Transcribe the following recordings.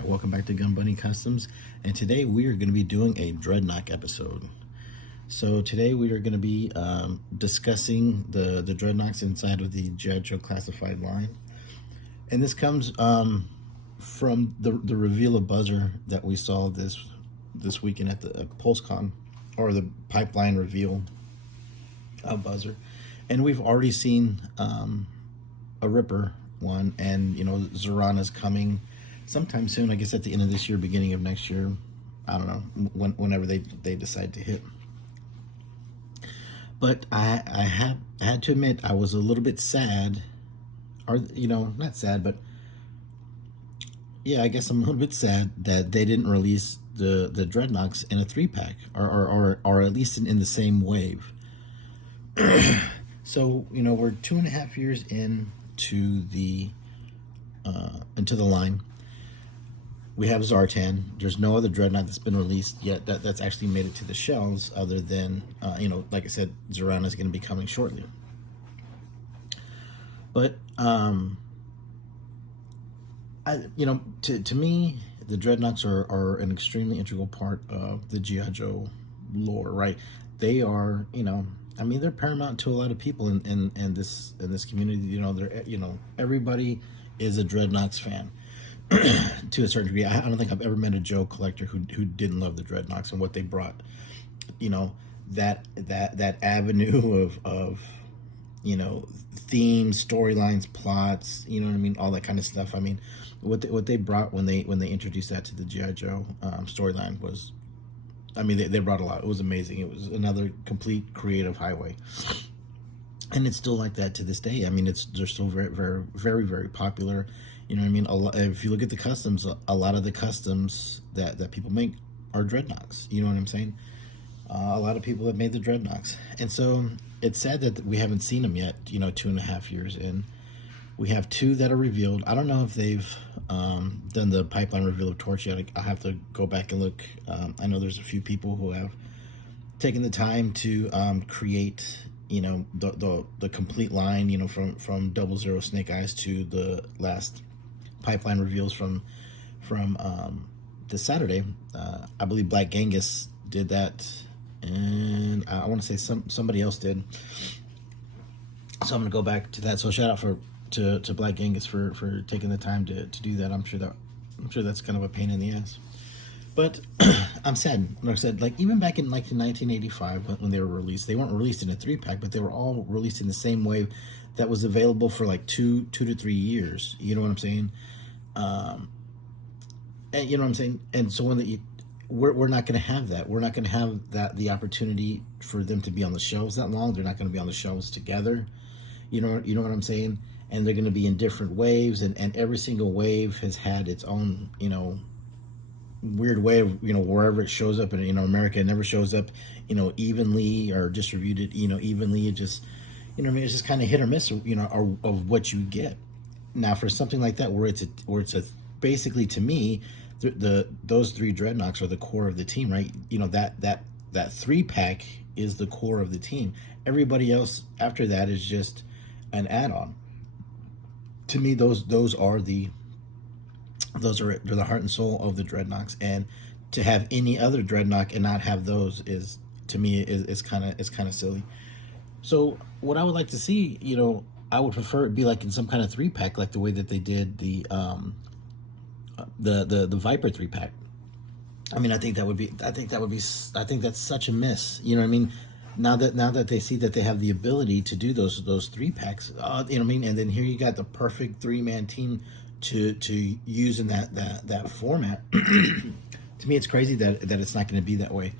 Alright, welcome back to Gun Bunny Customs, and today we are going to be doing a Dreadnok episode. So today we are going to be discussing the Dreadnoks inside of the G.I. Joe classified line. And this comes from the reveal of Buzzer that we saw this weekend at the PulseCon, or the pipeline reveal of Buzzer. And we've already seen a Ripper one, and Zorana's coming sometime soon, I guess at the end of this year, beginning of next year. I don't know, whenever they decide to hit. But I had to admit, I was a little bit sad, or not sad, but yeah, I guess I'm a little bit sad that they didn't release the Dreadnoks in a 3-pack, or at least in the same wave. So we're 2.5 years into the line. We have Zartan. There's no other Dreadnok that's been released yet that's actually made it to the shelves, other than like I said, Zorana is going to be coming shortly. But to me, the Dreadnoks are an extremely integral part of the G.I. Joe lore, right? They are, they're paramount to a lot of people in this community. They're everybody is a Dreadnoks fan. To a certain degree. I don't think I've ever met a Joe collector who didn't love the Dreadnoks and what they brought. That avenue of themes, storylines, plots. All that kind of stuff. What they brought when they introduced that to the G.I. Joe storyline was, they brought a lot. It was amazing. It was another complete creative highway. And it's still like that to this day. They're still very, very, very, very popular. If you look at the customs, a lot of the customs that people make are Dreadnoks. You know what I'm saying? A lot of people have made the Dreadnoks. And so it's sad that we haven't seen them yet, 2.5 years in. We have 2 that are revealed. I don't know if they've done the pipeline reveal of Torch yet. I'll have to go back and look. I know there's a few people who have taken the time to create the complete line, from 00 Snake Eyes to the last pipeline reveals from this Saturday. I believe blackgenghis did that, and I want to say somebody else did. So I'm gonna go back to that. So shout out to blackgenghis for taking the time to do that. I'm sure that's kind of a pain in the ass. But I'm sad. Like I said, even back in 1985 when they were released, they weren't released in a 3-pack, but they were all released in the same wave that was available for 2 to 3 years. You know what I'm saying? And you know what I'm saying? And so we're not going to have that. We're not going to have the opportunity for them to be on the shelves that long. They're not going to be on the shelves together. You know what I'm saying? And they're going to be in different waves, and every single wave has had its own, weird way of wherever it shows up. And America, it never shows up evenly or distributed evenly. It just it's just kind of hit or miss of what you get. Now for something like that, where it's basically, to me, those 3 Dreadnoks are the core of the team, right? That 3-pack is the core of the team. Everybody else after that is just an add-on. To me, those are the heart and soul of the Dreadnoks, and to have any other Dreadnok and not have those is, to me, is kind of silly. So what I would like to see, I would prefer it be in some kind of 3-pack, like the way that they did the Viper 3-pack. I think that's such a miss. Now that they see that they have the ability to do those 3-packs, and then here you got the perfect 3-man team to use in that format. To me, it's crazy that it's not going to be that way,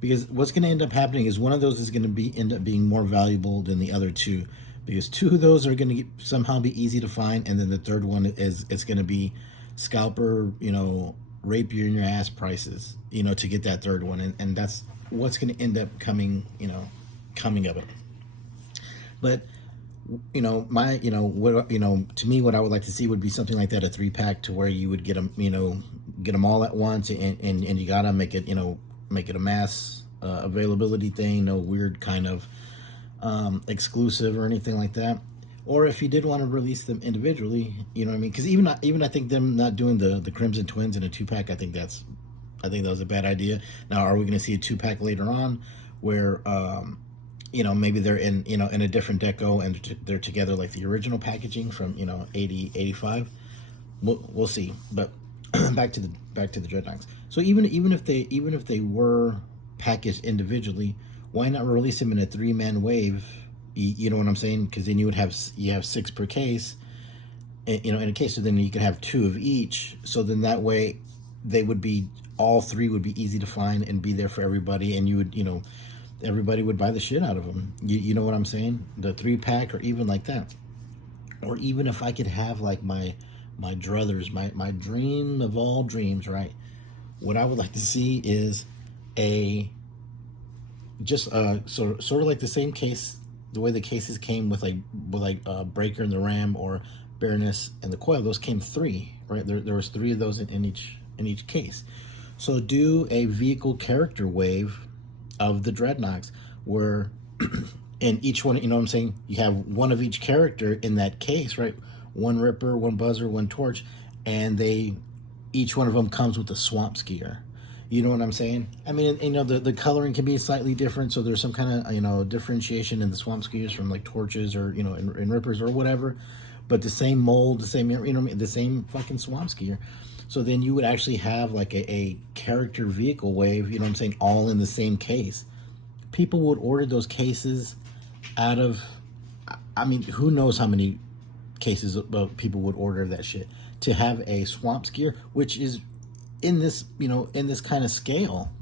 because what's going to end up happening is one of those is going to end up being more valuable than the other 2, because 2 of those are going to somehow be easy to find, and then the third one is going to be scalper, rape you in your ass prices, to get that third one, and that's what's going to end up coming of it. But to me, what I would like to see would be something like that, a 3-pack, to where you would get them all at once, and you gotta make it a mass availability thing, no weird kind of exclusive or anything like that. Or if you did want to release them individually, you know what I mean? Because even I think them not doing the Crimson Twins in a 2-pack, I think that was a bad idea. Now, are we going to see a 2-pack later on where maybe they're in a different deco and they're together like the original packaging from 80 85? We'll see. But back to the Dreadnoks. So even if they were packaged individually, why not release them in a 3-man wave? You know what I'm saying? Because then you have 6 per case, in a case. So then you can have 2 of each. So then that way, they would be all 3 would be easy to find and be there for everybody, and you would everybody would buy the shit out of them. You know what I'm saying? The 3-pack or even like that, or even if I could have like my druthers, my dream of all dreams, right? What I would like to see is sort of like the same case, the way the cases came with Breaker and the Ram, or Baroness and the Coil. Those came 3, right? There was 3 of those in each case. So do a vehicle character wave of the Dreadnoks where in each one, you know what I'm saying, you have one of each character in that case, right? One Ripper, one Buzzer, one Torch, and each one of them comes with a swamp skier. You know what I'm saying? I mean, the coloring can be slightly different, so there's some kind of differentiation in the swamp skiers from like Torches or in Rippers or whatever, but the same mold, the same the same fucking swamp skier. So then you would actually have like a character vehicle wave, you know what I'm saying, all in the same case. People would order those cases out of, I mean, who knows how many cases of people would order that shit to have a swamp skier, which is in this kind of scale.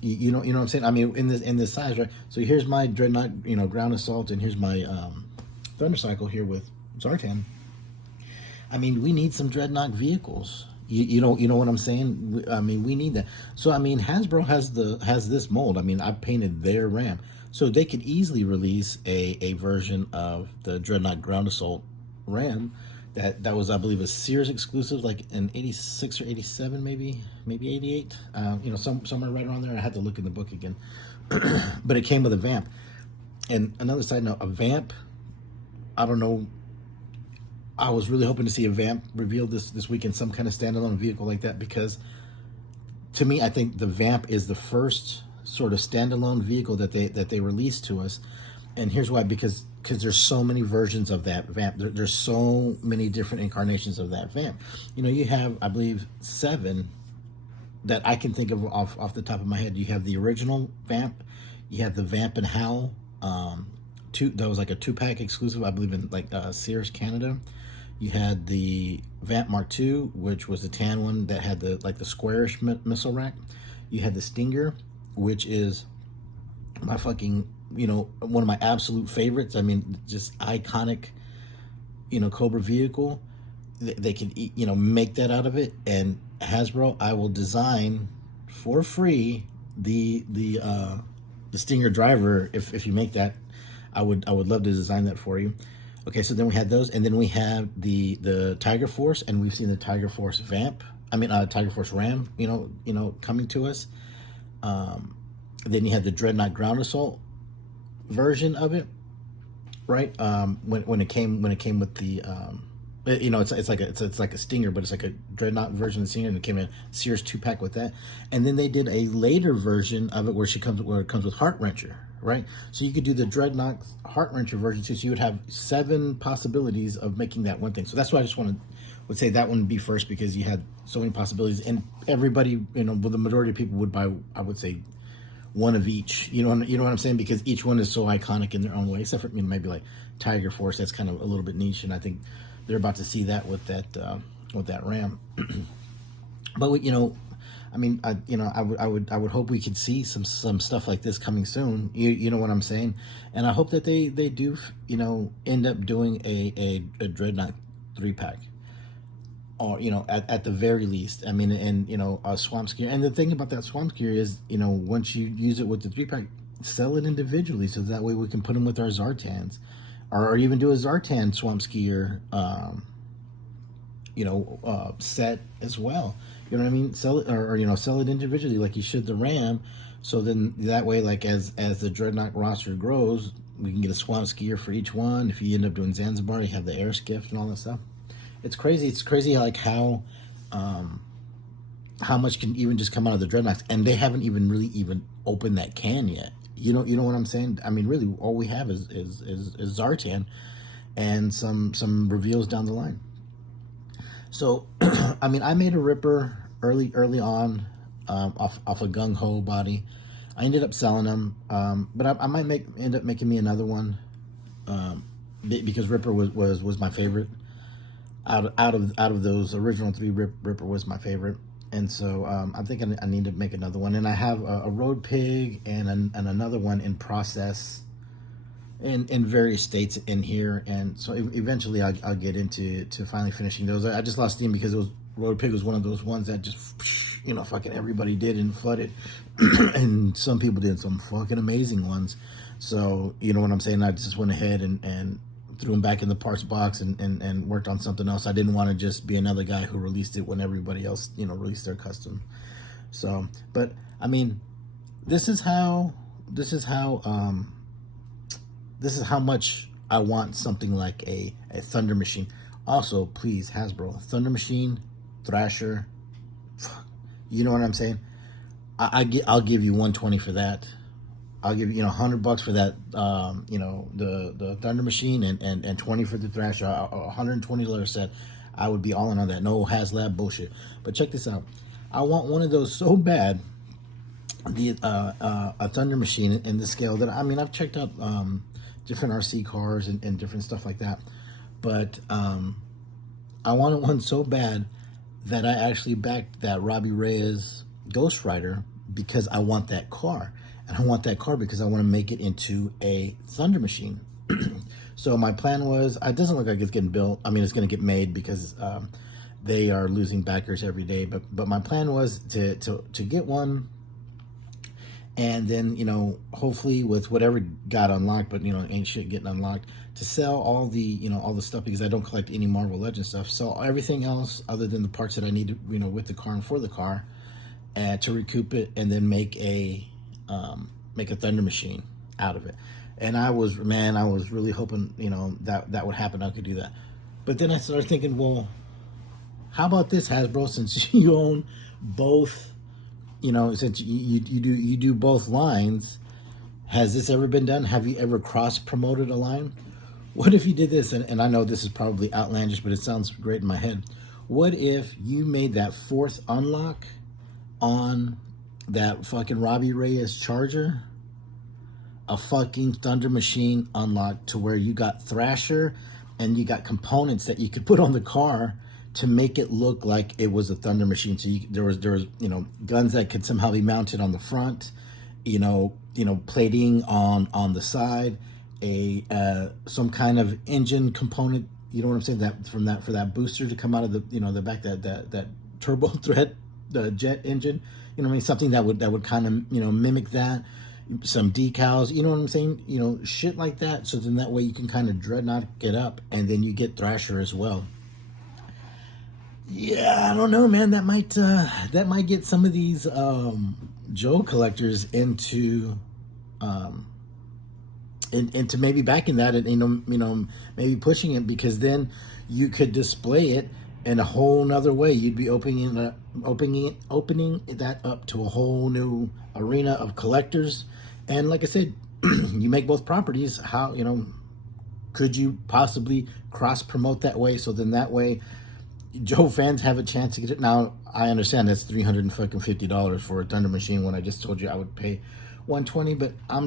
You know what I'm saying? I mean, in this size, right? So here's my Dreadnok, ground assault, and here's my Thundercycle here with Zartan. I mean, we need some Dreadnok vehicles. You know what I'm saying? I mean, we need that. So I mean, Hasbro has this mold. I mean, I painted their Ram, so they could easily release a version of the Dreadnok Ground Assault Ram that was, I believe, a Sears exclusive, like in 86 or 87, maybe 88. Somewhere right around there. I had to look in the book again, but it came with a vamp. And another side note, a vamp, I don't know. I was really hoping to see a vamp revealed this week in some kind of standalone vehicle like that, because to me, I think the vamp is the first sort of standalone vehicle that they released to us. And here's why: because there's so many versions of that vamp. There's so many different incarnations of that vamp. You have, I believe, 7 that I can think of off the top of my head. You have the original vamp. You have the Vamp and Howl. That was like a 2-pack exclusive, I believe, in like Sears Canada. You had the Vamp Mark II, which was the tan one that had the squarish missile rack. You had the Stinger, which is my fucking, one of my absolute favorites. I mean, just iconic, Cobra vehicle. They can, make that out of it. And Hasbro, I will design for free the Stinger driver if you make that. I would love to design that for you. Okay, so then we had those, and then we have the Tiger Force, and we've seen the Tiger Force Vamp. I mean, Tiger Force Ram. Coming to us. Then you had the Dreadnok Ground Assault version of it, right? When it came with the it's like a Stinger, but it's like a Dreadnok version of the Stinger, and it came in Sears 2-pack with that. And then they did a later version of it where it comes with Heart Wrencher, right? So you could do the Dreadnok Heart Wrencher version too. So you would have 7 possibilities of making that one thing. So that's why I just would say that one would be first, because you had so many possibilities, and everybody, the majority of people would buy, I would say, one of each. You know what I'm saying? Because each one is so iconic in their own way, except for maybe like Tiger Force. That's kind of a little bit niche, and I think they're about to see that with that Ram. But I mean, I would hope we could see some stuff like this coming soon. You know what I'm saying? And I hope that they do end up doing a Dreadnok 3-pack, or at the very least. I mean, and a swamp skier. And the thing about that swamp skier is, once you use it with the 3-pack, sell it individually, so that way we can put them with our Zartans, or even do a Zartan swamp skier set as well. You know what I mean? Sell it, or sell it individually like you should the Ram. So then that way, like as the Dreadnok roster grows, we can get a swamp skier for each one. If you end up doing Zanzibar, you have the air skiff and all that stuff. It's crazy. It's crazy like how much can even just come out of the Dreadnoks, and they haven't even really even opened that can yet. You know what I'm saying? I mean, really, all we have is Zartan and some reveals down the line. So, I mean, I made a Ripper early on off a gung ho body. I ended up selling them, but I might end up making me another one because Ripper was my favorite out of those original three. Ripper was my favorite. And so I'm thinking I need to make another one. And I have a road pig and another one in process in various states in here. And so eventually I'll get into finally finishing those. I just lost steam because road pig was one of those ones that just, fucking everybody did and flooded. And some people did some fucking amazing ones. So, you know what I'm saying? I just went ahead and threw them back in the parts box and worked on something else. I didn't want to just be another guy who released it when everybody else, released their custom. So, but I mean, this is how much I want something like a Thunder Machine. Also, please, Hasbro, Thunder Machine, Thrasher, you know what I'm saying? I'll give you 120 for that. I'll give you, $100 for that, the Thunder Machine and 20 for the Thrasher, a $120 set. I would be all in on that. No HasLab bullshit. But check this out. I want one of those so bad, a Thunder Machine in the scale that, I mean, I've checked out different RC cars and different stuff like that. But I wanted one so bad that I actually backed that Robbie Reyes Ghost Rider because I want that car. And I want that car because I want to make it into a Thunder Machine. So my plan was, it doesn't look like it's getting built. I mean, it's going to get made because they are losing backers every day. But my plan was to get one, and then hopefully with whatever got unlocked, but ain't shit getting unlocked, to sell all the all the stuff because I don't collect any Marvel Legends stuff. Sell everything else other than the parts that I need to, with the car and for the car, and to recoup it, and then make a Thunder Machine out of it. And I was really hoping, that would happen. I could do that. But then I started thinking, well, how about this, Hasbro? Since you own both, since you do both lines, has this ever been done? Have you ever cross promoted a line? What if you did this? And I know this is probably outlandish, but it sounds great in my head. What if you made that fourth unlock on that fucking Robbie Reyes Charger a fucking Thunder Machine unlock, to where you got Thrasher and you got components that you could put on the car to make it look like it was a Thunder Machine. So there was guns that could somehow be mounted on the front, plating on the side, some kind of engine component. You know what I'm saying? That for that booster to come out of the back, that turbo thread, the jet engine. Something that would kind of mimic that. Some decals, you know what I'm saying? Shit like that. So then that way you can kind of Dreadnok it up, and then you get Thrasher as well. Yeah, I don't know, man. That might get some of these Joe collectors into maybe backing that, and maybe pushing it, because then you could display it in a whole nother way. You'd be opening that up to a whole new arena of collectors. And like I said, you make both properties. How could you possibly cross promote that way? So then that way Joe fans have a chance to get it. Now I understand that's $350 for a Thunder Machine when I just told you I would pay $120, but I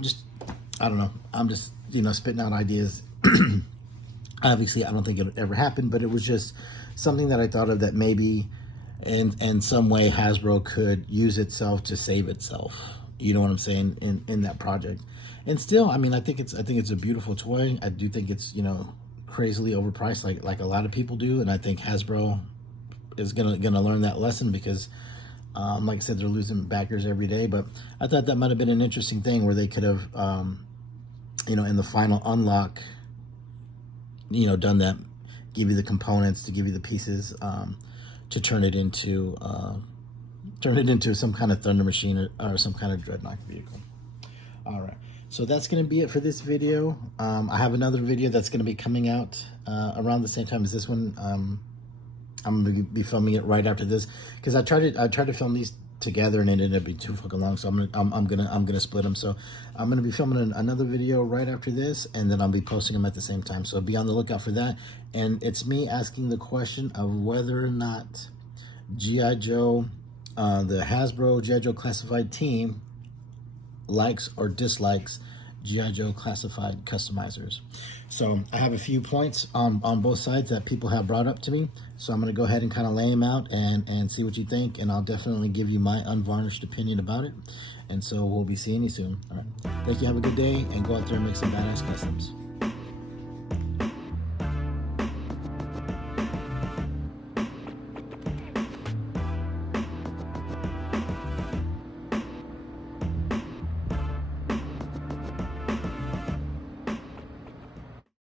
don't know. I'm just spitting out ideas. Obviously, I don't think it would ever happen, but it was just something that I thought of, that maybe in some way Hasbro could use itself to save itself. You know what I'm saying? In that project. And still, I mean, I think it's a beautiful toy. I do think it's crazily overpriced, like a lot of people do, and I think Hasbro is gonna learn that lesson, because like I said, they're losing backers every day. But I thought that might have been an interesting thing where they could have in the final unlock, done that, give you the components, to give you the pieces, to turn it into some kind of Thunder Machine or some kind of Dreadnok vehicle. All right. So that's going to be it for this video. I have another video that's going to be coming out around the same time as this one. I'm going to be filming it right after this because I tried to film these together and it ended up being too fucking long. So I'm gonna split them. So I'm gonna be filming another video right after this, and then I'll be posting them at the same time. So be on the lookout for that. And it's me asking the question of whether or not G.I. Joe, the Hasbro G.I. Joe Classified team, likes or dislikes G.I. Joe Classified customizers. So I have a few points on both sides that people have brought up to me. So I'm going to go ahead and kind of lay them out and see what you think. And I'll definitely give you my unvarnished opinion about it. And so we'll be seeing you soon. All right. Thank you. Have a good day and go out there and make some badass customs.